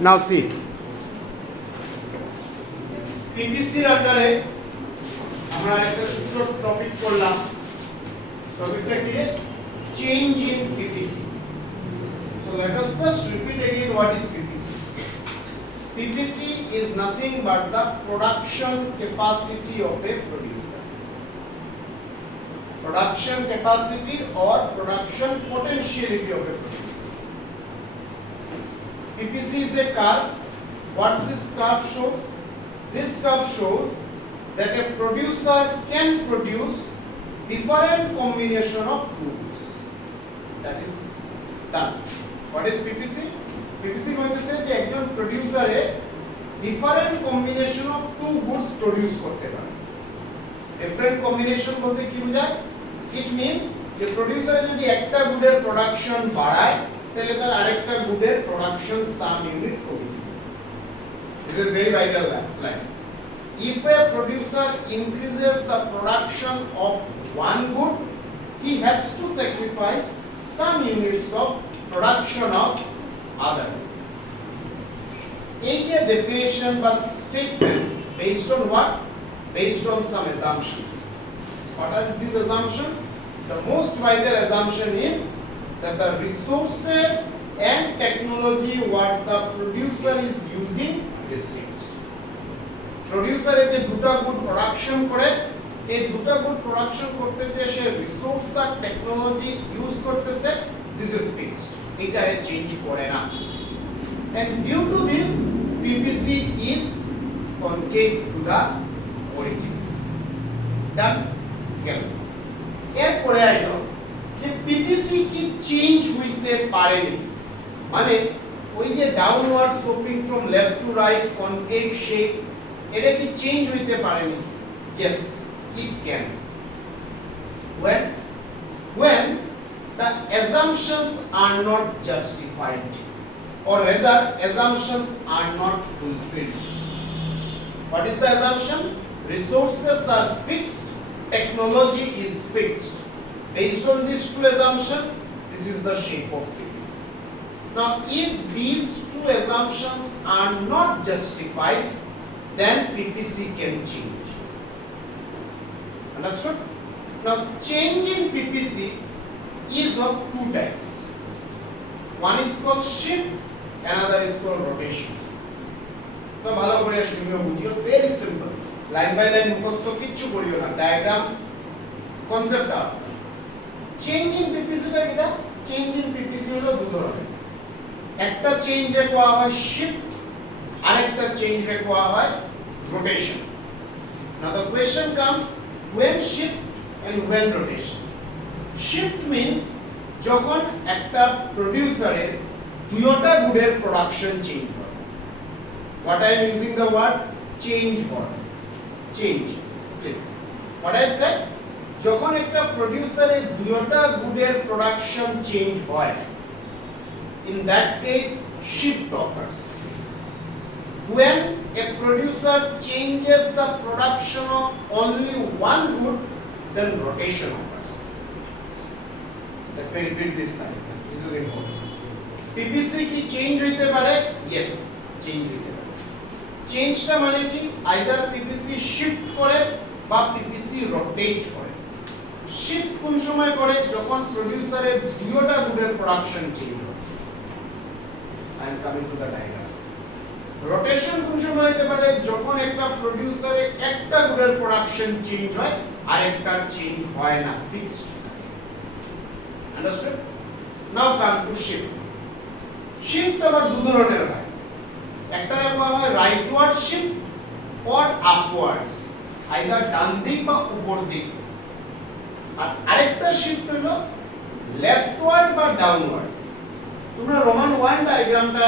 Now see, PPC এর আন্ডারে আমরা একটা ছোট টপিক করলাম। টপিকটা কি? Change in PPC. So let us just repeat again what is PPC. PPC is nothing but the production capacity of a producer. Production capacity or production potentiality of a producer. PPC is a curve. What this curve shows? This curve shows that a producer can produce different combination of goods. That is done. What is PPC? PPC বলতেছে যে একজন প্রোডিউসারে different combination of two goods produce করতে পারে। Different combination বলতে কি বোঝায়? It means যে প্রোডিউসারে যদি একটা গুডের প্রোডাকশন বাড়ায় তাহলে তার আরেকটা গুডের প্রোডাকশন সাম ইউনিট কমে যাবে। This is very vital line. If a producer increases the production of one good, he has to sacrifice some units of production of other. A definition was statement based on what? Based on some assumptions. What are these assumptions? The most vital assumption is that the resources and technology what the producer is using is fixed. Producer যে দুটো good production করে এই দুটো good production করতে যে সে resource আর technology use করতেছে this is fixed. এটা change করে না। And due to this PPC is concave to the origin. Done? গেল। এরপরে আইলো যে PPC কি চেঞ্জ হইতে পারেনি, মানে ওই যে downward sloping from left to right concave shape এটা কি চেঞ্জ হইতে পারেনি? Yes, it can. When the assumptions are not justified, or rather assumptions are not fulfilled. What is the assumption? Resources are fixed, technology is fixed. Based on these two assumptions, this is the shape of PPC. Now if these two assumptions are not justified, then PPC can change. Understood? Now change in PPC is of two types. One is called shift, another is called rotation. তো ভালো করে শুনিও বুঝিও, very simple, line by line মুখস্থ কিচ্ছু করিও না, diagram concept up. Change in PPC টা কিটা? চেঞ্জ ইন পিপিসি হলো দুই ধরনের। একটা চেঞ্জ রে কোয়া হয় শিফট, আরেকটা চেঞ্জ রে কোয়া হয় rotation. Now the question comes, when shift and when rotation? Shift means যখন একটা প্রোডিউসারের দুইটা গুডের প্রোডাকশন চেঞ্জ হয়। What I am using the word change word. Change. Please. What I have said, যখন একটা প্রোডিউসারের দুইটা গুডের প্রোডাকশন চেঞ্জ হয়, in that case shift occurs. When a producer changes the production of only one good, then rotation occurs. Let me repeat this time. This is important. PPC কি change হইতে পারে? Yes, change হইতে পারে। চেঞ্জটা মানে কি? Either PPC shift করে বা PPC রোটেট করে। শিফট কোন সময় করে? যখন প্রোডিউসারের দুইটা গুডের প্রোডাকশন চেঞ্জ হয়। I am coming to the diagram. Rotation কোন সময় হতে পারে? যখন একটা প্রোডিউসারে একটা গুডের প্রোডাকশন চেঞ্জ হয় আর একটা চেঞ্জ হয় না, ফিক্সড থাকে। Understood? Now come to shift. Shift আবার দুই ধরনের হয়। একটা বলা হয় rightward shift or upward, either ডান দিক বা উপর দিক। আর আরেকটা শিফট হলো লেফটওয়ার্ড বা ডাউনওয়ার্ড। তোমরা রোমান 1 ডায়াগ্রামটা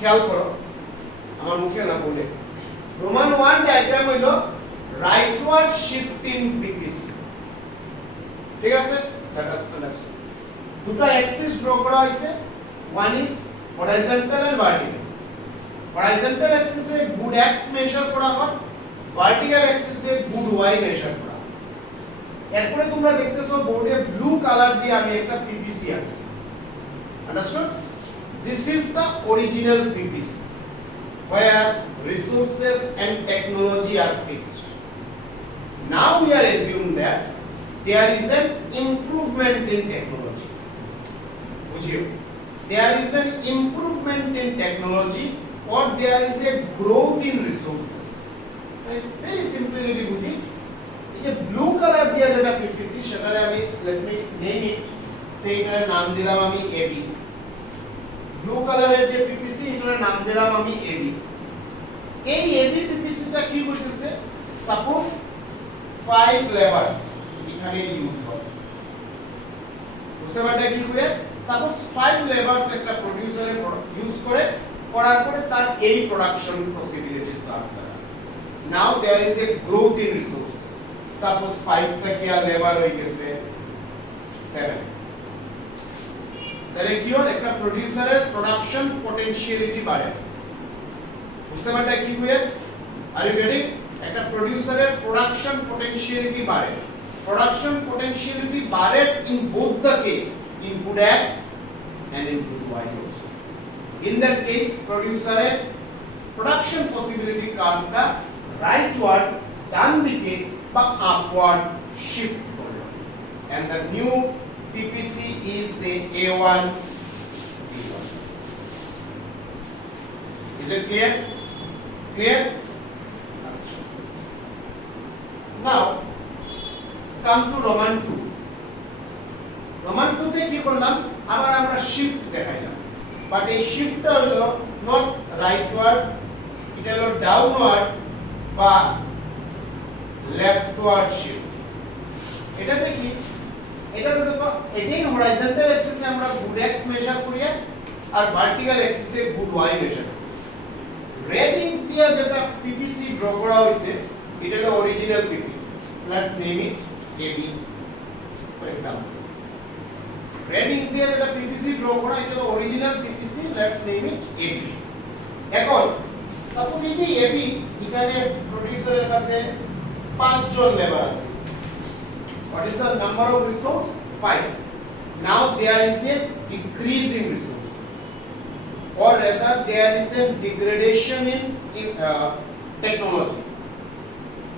খেয়াল করো, আমার মুখে না বলে। রোমান 1 ডায়াগ্রাম হইলো রাইটওয়ার্ড শিফট ইন পিপিসি। ঠিক আছে? That is understood. দুটো অ্যাক্সিস ড্র করা হয়েছে, one is horizontal and vertical. Horizontal অ্যাক্সিসে গুড এক্স মেজার করা হয়, ভার্টিক্যাল অ্যাক্সিসে গুড ওয়াই মেজার করা হয়। এরপরে তোমরা দেখতেছো বোর্ডে ব্লু কালার দিয়ে আমি একটা পিপিসি আঁকছি। Understood? This is the original PPC. where resources and technology are fixed. Now we are assume that there is an improvement in technology. বুঝিও, there is an improvement in technology or there is a growth in resources. Very simply যদি বুঝি, এই যে blue colour দিয়া যেটা PPC সেটারে আমি let me name it, সেইটার নাম দিলাম আমি এবি। ব্লু কালারের যে পিপিসি এটার নাম দিলাম আমি এবি। এই এবি পিপিসিটা কি করতেছে, সাপোজ 5 লেবার্স এখানে ইউজ হবে, বুঝতে পারলে কি করে? সাপোজ 5 লেবার্স একটা প্রোডিউসারে ইউজ করে, করার পরে তার এই প্রোডাকশন পসিবিলিটি কার্ভ দ্বারা now there is a growth in resources. Suppose 5 থেকে লেবার হয়ে গেছে 7, তাহলে কি হল, একটা প্রোডিউসারের প্রোডাকশন পটেনশিয়ালিটি বাড়ে, বুঝতে পারলে কি করে? Are you getting? একটা প্রোডিউসারের প্রোডাকশন পটেনশিয়ালিটি বাড়ে, প্রোডাকশন পটেনশিয়ালিটি বাড়ে in both the case, in good X and in good Y also. In that case, producer production possibility curve টা rightward ডান দিকে বা upward shift করলো, and the new PPC is say A1 B1. Is it clear? Clear? Now come to Roman 2. Roman 2 তে কি করলাম, আবার আমরা shift দেখাইলাম, বাট এই শিফটটা হলো নট রাইটওয়ার্ড, এটা হলো ডাউনওয়ার্ড বা লেফটওয়ার্ড শিফট। এটাতে কি, এটাতে দেখো এগেইন হরাইজন্টাল অ্যাক্সিসে আমরা গুড এক্স মেজার করি আর ভার্টিক্যাল অ্যাক্সিসে গুড ওয়াই মেজার করি। রেড ইঙ্ক দিয়ে যেটা পিপিসি ড্র করা হয়েছে এটা হলো original PPC, let's name it AB for example. Red ink দিয়ে যেটা পিপিসি ড্র করা এটা হলো original PPC, let's name it AB. এখন সাপোজ এই যে এবি, এখানে প্রোডিউসারের কাছে 5 জন লেবার আছে। What is the number of resource? 5. Now there is a decrease in resources, or rather there is a degradation in technology.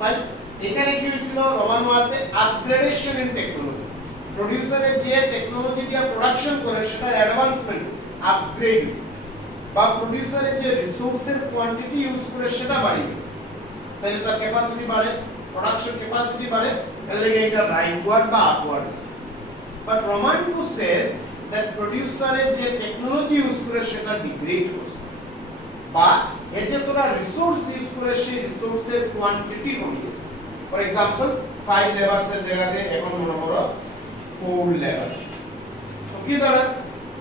Fine. এখানে কি হয়েছিল, রোমান ওয়ার্তে আপগ্রেডেশন ইন টেকনোলজি। প্রোডিউসারে যে টেকনোলজি দিয়ে প্রোডাকশন করে সেটার অ্যাডভান্সমেন্ট, আপগ্রেড হয়েছে, বা প্রোডিউসারে যে রিসোর্সের কোয়ান্টিটি ইউজ করে সেটা বাড়ি গেছে, তাহলে তার ক্যাপাসিটি বাড়ে, প্রোডাকশন ক্যাপাসিটি বাড়ে, এর লাগি এটা রাইটওয়ার্ড বা আপওয়ার্ড আছে। বাট রোমান 2 সেজ দ্যাট প্রোডিউসারে যে টেকনোলজি ইউজ করে সেটা ডিগ্রেড করছে, বা এই যে তোরা রিসোর্স ইউজ করে সেই রিসোর্সের কোয়ান্টিটি কমে গেছে। ফর एग्जांपल 5 লেবার্সের জায়গাতে এখন মনে করো 4 লেবার্স, তো কি ধরে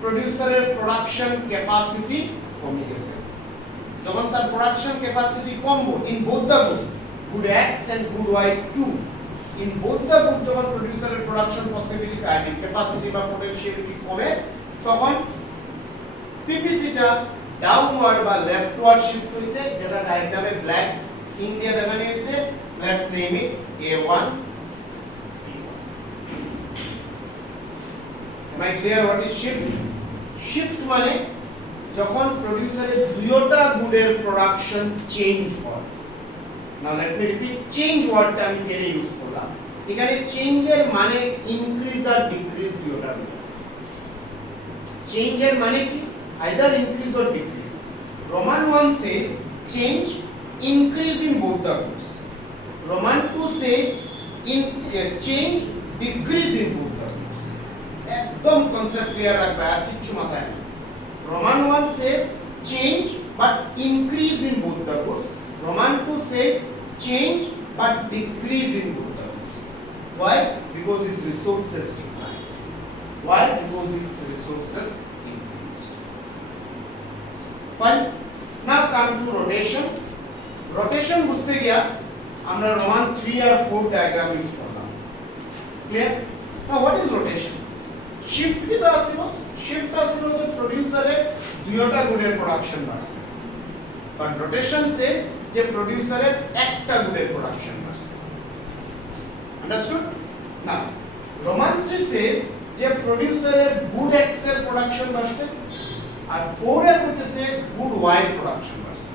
প্রোডিউসারের প্রোডাকশন ক্যাপাসিটি কমে গেছে। যখন তার প্রোডাকশন ক্যাপাসিটি কমবো in both the good X and good Y 2, in both the good যখন প্রোডিউসারের প্রোডাকশন পসিবিলিটি ক্যাপাসিটি বা পটেনশিয়ালিটি কমে, তখন পিপিসিটা ডাউনওয়ার্ড বা লেফটওয়ার্ড শিফট হইছে, যেটা ডায়াগ্রামে ব্ল্যাক ইন দিয়ে দেখানো হয়েছে। Let's name it A1 B1. Am I clear what is shift? Shift মানে যখন প্রোডিউসারের দুইটা গুডের প্রোডাকশন চেঞ্জ হয়। নাও লেট মি রিপিট, চেঞ্জ ওয়ার্ডটা আমি কেন ইউজ করলাম, এখানে চেঞ্জের মানে ইনক্রিজ আর ডিক্রিজ দুইটা। চেঞ্জের মানে কি, either increase or decrease. Roman 1 says change increase in both the goods. Roman 2 says change decrease in both the goods. একদম কনসেপ্ট ক্লিয়ার রাখবে, আর কিছু মাথায় না। Roman 1 says change but increase in both the goods. Roman 2 says change but decrease in both the goods. Why? Because its resources decline. Why? Because its resources increased. Fine. Now come to rotation. Rotation বুঝতে গিয়া আমরা Roman 3 আর 4 diagram use করলাম। Clear? Now what is rotation? Shift কি তো আসিল, shift আসিল যে প্রোডিউসারের দুইটা গুডের production বাড়ছে, but rotation সেজ যে প্রোডিউসারের একটা গুডের প্রোডাকশন বাড়ছে। আন্ডারস্টুড? না, রোমান 3 সেজ যে প্রোডিউসারের গুড এক্স এর প্রোডাকশন বাড়ছে, আর 4 এর হইতেছে গুড ওয়াই প্রোডাকশন বাড়ছে।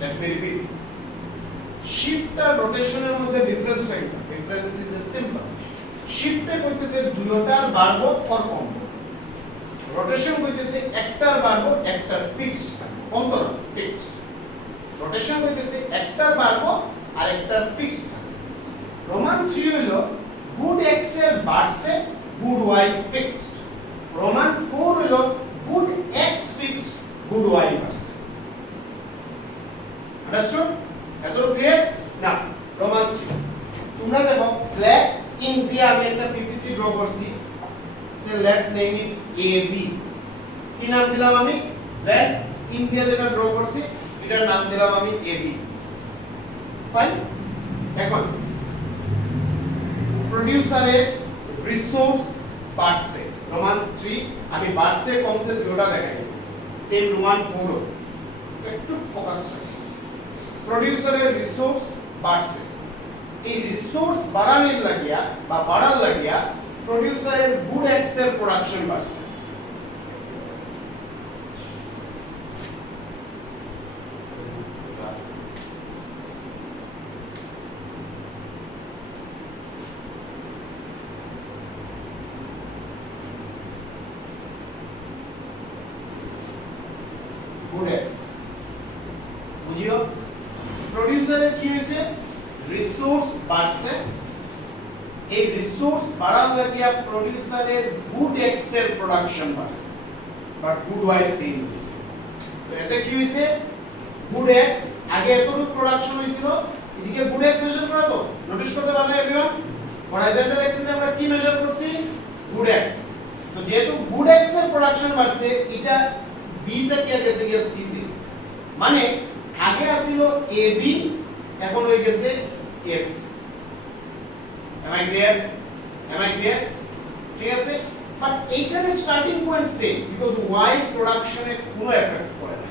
let me repeat, shift আর রোটেশনের মধ্যে ডিফারেন্স রাখবা, ডিফারেন্স ইজ সিম্পল, শিফটে কইতেছে দুইটার বাড়বো আর কমবো, রোটেশন কইতেছে একটার বাড়বো একটার ফিক্সড থাকবে, অন্তর ফিক্সড, রোটেশন কইতেছে একটার বাড়বো আর একটার ফিক্সড থাকবে। রোমান 3 হলো গুড এক্স এর বাড়ছে গুড ওয়াই ফিক্সড, রোমান 4 হলো good X fixed good Y বাড়ছে। আন্ডারস্টুড? এতটুকু ক্লিয়ার? না রোমান 3 তোমরা দেখো ব্ল্যাক ইঙ্ক দিয়ে আমি একটা পিপিসি ড্র করছি, say let's name it A B, কি নাম দিলাম আমি? ব্ল্যাক ইঙ্ক দিয়ে যেটা ড্র করছি এটার নাম দিলাম আমি এ বি। ফাইন, এখন প্রোডিউসারের রিসোর্স বাড়ছে, রোমান 3 আমি বাড়ছে কমছে দুটোটা দেখাই, সেম রোমান 4 একটু ফোকাস রাখি। প্রোডিউসারের রিসোর্স বাড়ছে, এই রিসোর্স বাড়ানোর লাগিয়া বা বাড়ার লাগিয়া প্রোডিউসারের গুড এক্সেল প্রোডাকশন বাড়ছে। গুড এক্স বুঝিও, প্রোডিউসারের কি হয়েছে? রিসোর্স বাড়ছে, এই রিসোর্স বাড়ার লাগিয়া প্রোডিউসারের গুড এক্সেল প্রোডাকশন বাড়ছে, বাট গুড ওয়াই সেম হয়েছে। তো এতে কি হয়েছে? গুড এক্স আগে এতটুকু প্রোডাকশন হয়েছিল, এদিকে গুড এক্স মেজার করা, তো নোটিস করতে পারলে এভরিওয়ান হরাইজন্টাল এক্সিসে আমরা কি মেজার করছি? Good x. তো যেহেতু গুড এক্স এর প্রোডাকশন বাড়ছে, এটা বি থেকে গেছে গিয়ে সি তে, মানে আগে আসিল এ বি এখন হয়ে গেছে এস। am I clear? ঠিক আছে, বাট এইখানে starting point same, because Y প্রোডাকশনে কোনো এফেক্ট করে না,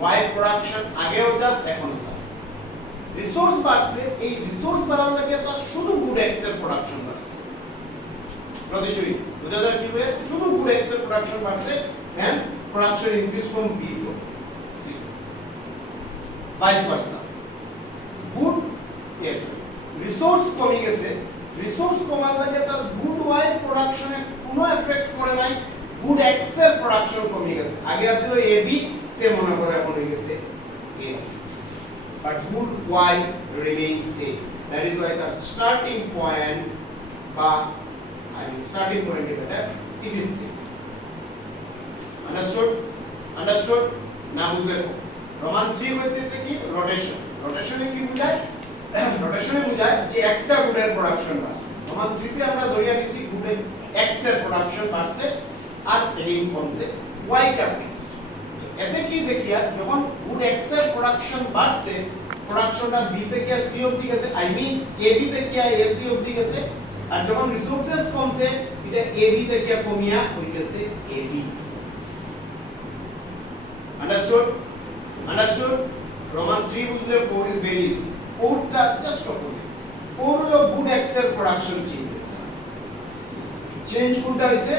ওয়াই প্রোডাকশন আগেও যা এখন যা, রিসোর্স বাড়ছে, এই রিসোর্স বাড়ার লাগে তার শুধু গুড এক্স এর প্রোডাকশন বাড়ছে। প্রতিযোগী বোঝা যায় কি হয়? শুধু গুড এক্স এর প্রোডাকশন বাড়ছে, hence production increase from B to C, vice versa. Goods resource কমে গেছে, রিসোর্স কমার লাগে তার গুড ওয়াই প্রোডাকশনে কোনো এফেক্ট করে নাই, গুড এক্স এর প্রোডাকশন কমে গেছে, আগে ছিল এ বি, সে মনে করে এখন হয়ে গেছে এ, but good Y remains same, that is Y তার স্টার্টিং পয়েন্ট বা starting point better, it is same. Understood? না বুঝলে রোমান 3 হইতেছে কি? রোটেশন। রোটেশনে কি বোঝায়? রোটেশনে বোঝায় যে একটা গুডের প্রোডাকশন বাড়ছে। রোমান 3 তে আমরা ধরিয়া নিছি গুডের এক্স এর প্রোডাকশন বাড়ছে আর এডিং কমছে, ওয়াই টা ফিক্সড। এতে কি দেখিয়া যখন গুড এক্স এর প্রোডাকশন বাড়ছে, প্রোডাকশনটা বি থেকে সি অবধি গেছে, আই মিন এ বি থেকে এ সি অবধি গেছে, আর যখন রিসোর্সেস কমছে এটা এ বি থেকে কমিয়া হয়ে গেছে এ বি। আন্ডারস্টুড? রোমান 3 বুঝলে 4 ইজ ভেরি ইজি, 4 টা জাস্ট অপোজিট, 4 হলো গুড এক্স এর প্রোডাকশন চেঞ্জ হয়েছে, চেঞ্জ কোনটা হইছে?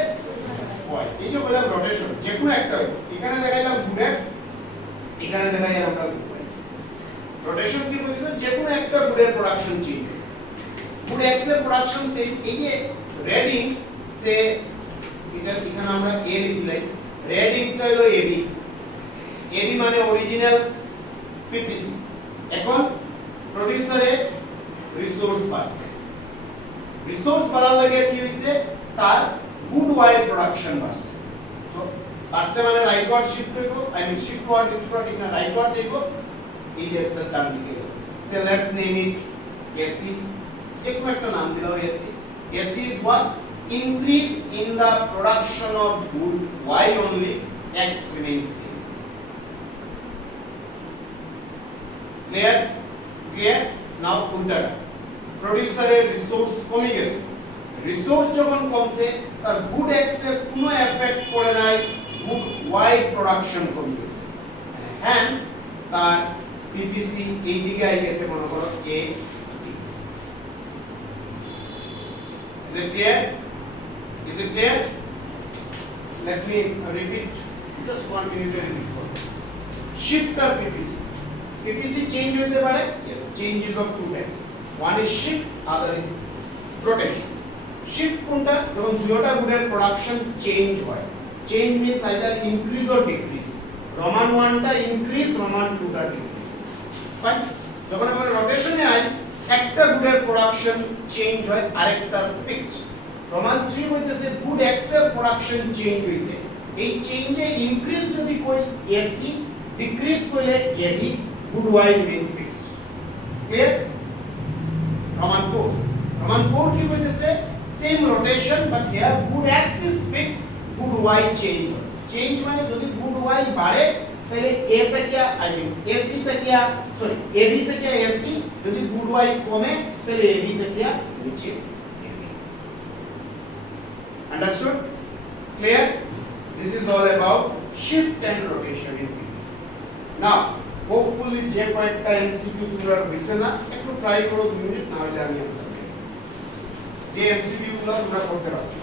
ওয়াই। এই যে বললাম রোটেশন যে কোনো একটা, এখানে দেখাইলাম গুড এক্স, এখানে দেখাইলাম আমরা গুড ওয়াই। রোটেশন কি বলছে? যে কোনো একটা গুডের প্রোডাকশন চেঞ্জ, গুড এক্স এর প্রোডাকশন সে এই যে রেড ইঙ্ক সে এটা এখানে আমরা এ লিখলাই, রেড ইঙ্কটা হলো এবি, এবি মানে অরিজিনাল পিপিসি। এখন প্রোডিউসারে রিসোর্স বাড়ছে, রিসোর্স বাড়ার লাগে কি হইছে? তার গুড ওয়াই প্রোডাকশন বাড়ছে। সো বাড়ছে মানে রাইট ওয়ার্ড শিফট হইব, আই মিন শিফট ওয়ার্ড না রাইট ওয়ার্ড হইব, এই যে একটা টার্ম দিকে গেল। So let's name it AC, যে কোনো একটা নাম দিলাম AC. AC is what? increase in the production of good, y only, x remains same. Clear? Now ulta producer এর রিসোর্স কমে গেছে, রিসোর্স যখন কমছে তার গুড এক্স এর কোনো এফেক্ট পড়ে নাই, গুড ওয়াই প্রোডাকশন কমে গেছে, হেন্স তার পিপিসি এই দিকে আই গেছে মনে করো এ। Is it clear? Let me repeat, just 1 minute repeat. Shifter PPC. PPC change হতে পারে, yes, change is of two types. One is shift, other is rotation. Shift কোনটা? যখন দুটো গুডের প্রোডাকশন চেঞ্জ হয়। Change means either increase or decrease. Roman 1টা increase, roman 2টা decrease. Fine. যখন আমরা রোটেশনে আই, একটা গুডের প্রোডাকশন চেঞ্জ হয়, আরেকটার ফিক্সড। রোমান 3 হইতেছে গুড এক্স এর প্রোডাকশন চেঞ্জ হইছে। এই চেঞ্জে ইনক্রিজ যদি কই এসি, ডিক্রিজ কইলে AB, good Y main fixed. Clear? Roman 4। Roman 4 কি হইতেছে? Same rotation but here good X is fixed, good Y change হয়। চেঞ্জ মানে যদি গুড ওয়াই বাড়ে তাহলে এ থেকে আই মিন এসি থেকে সরি এবি থেকে এসি, যদি গুড ওয়াই কমে তাহলে এবি থেকে নিচে AB. Understood? Clear? This is all about shift and rotation in PPC. Now, hopefully যে কয়েকটা এমসিকিউ তোমরা হইছে না, একটু ট্রাই করো 2 মিনিট, না হলে আমি आंसर দেব। যে এমসিকিউ গুলো তোমরা করতে পারছো।